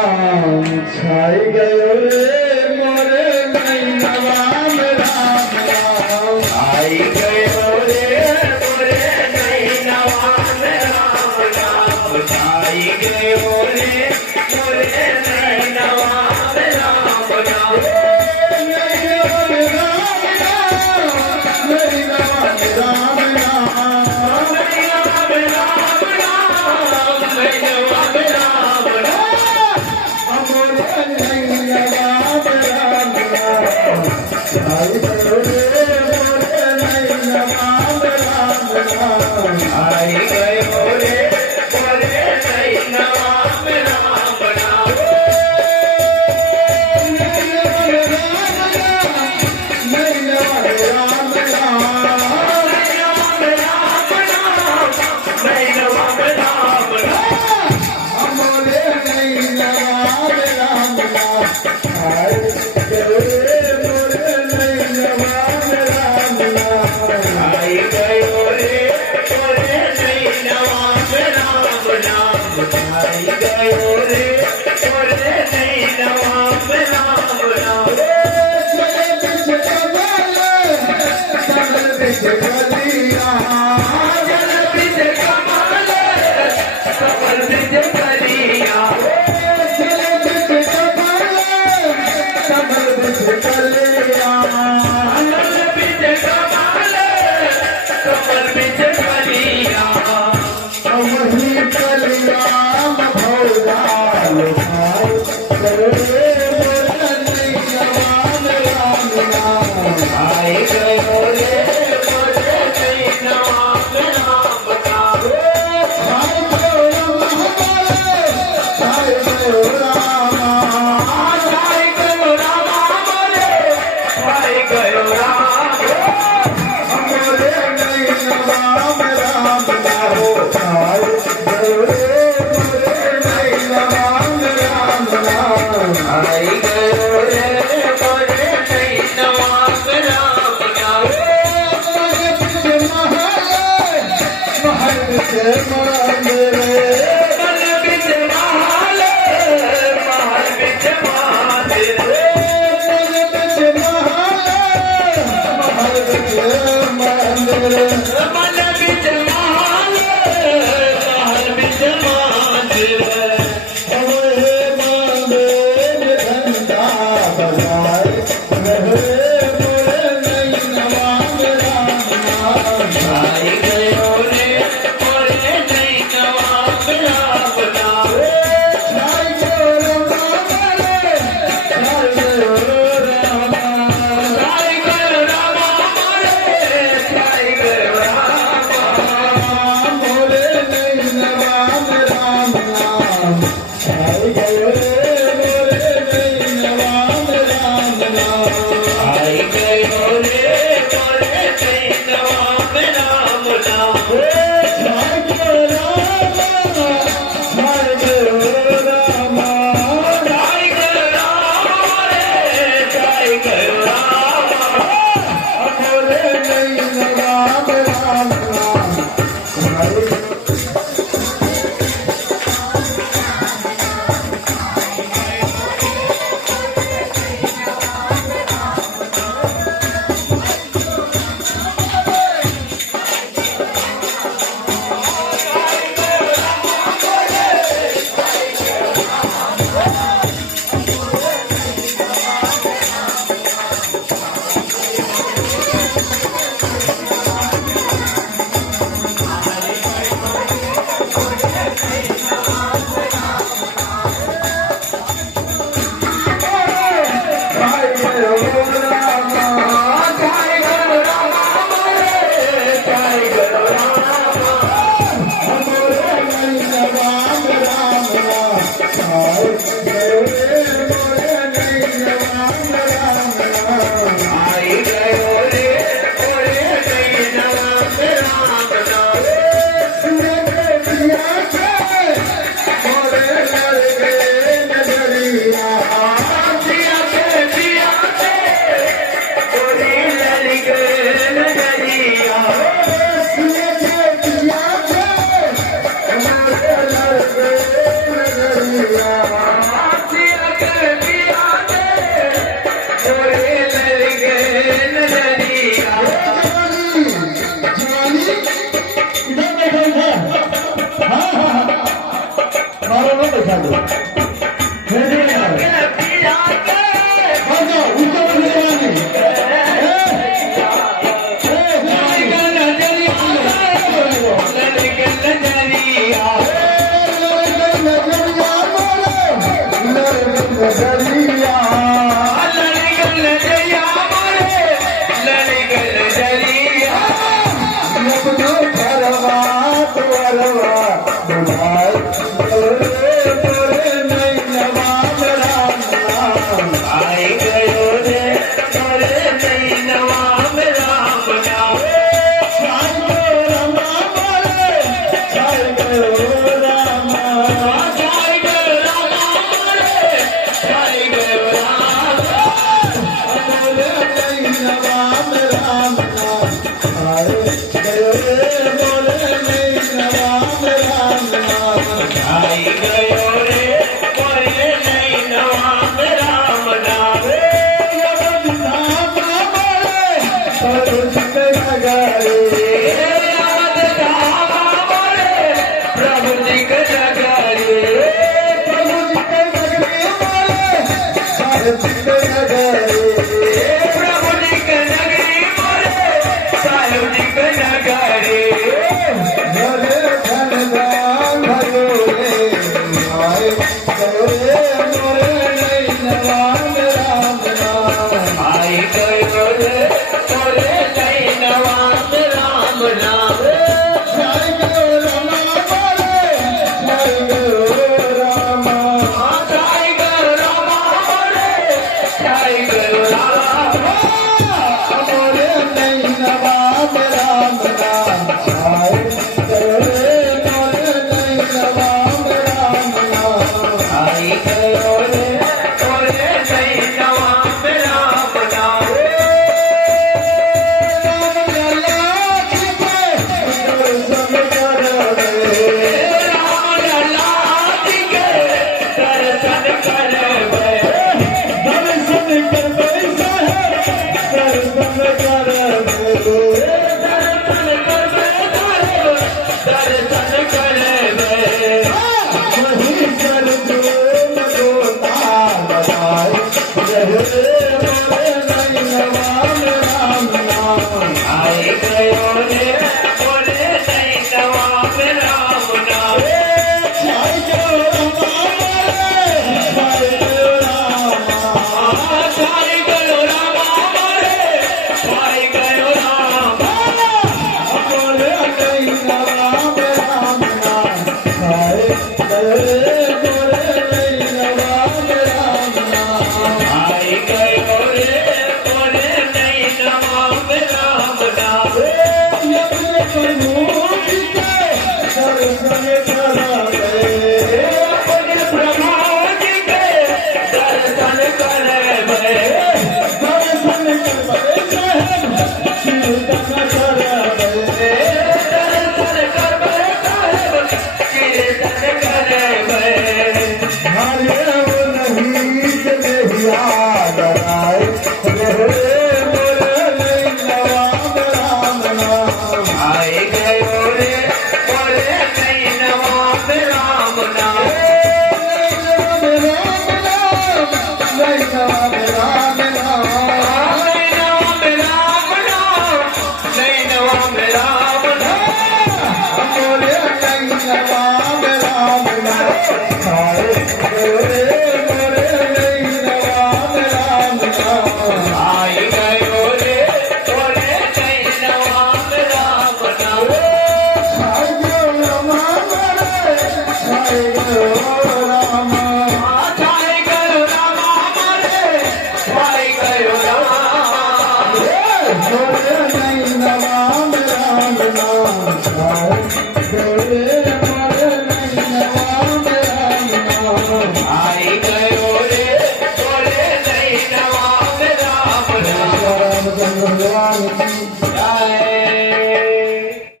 छाई गयो रे मोरे नैनवा में राम नाम आई गयो रे मोरे नैनवा में राम नाम आई गयो रे मोरे नैनवा में राम नाम नैनवा में राम नाम नैनवा में राम नाम नैनवा में राम नाम नैनवा में राम नाम मोरे नैनवा में राम नाम छाई गयो रे मोरे नैनवा में राम नाम आई गयो रे मोरे नैनवा में राम नाम नैनवा में राम नाम आई गयो रे मोरे नैनवा में राम नाम आई गयो रे मोरे नैनवा में राम नाम जल बिच कमल कमल बिच कलिया कमल बिच कमल कमल बिच कलिया आई गयो रे मोरे नैनवा में राम नाम आई गयो राम मोरे आई गयो राम आई गयो रे मोरे नैनवा में राम नाम मन बिच महल महल बिच मंदिर मन बिच महल महल बिच मंदिर आई गयो रे मोरे नैनवा में राम नाम आई गयो राम मोरे आई गयो राम आई गयो रे मोरे नैनवा में राम नाम आई गयो राम रे आई गयो राम બેસાડો હેડે આવે પિયા કે હાલો ઊંચો બોલવાની Hare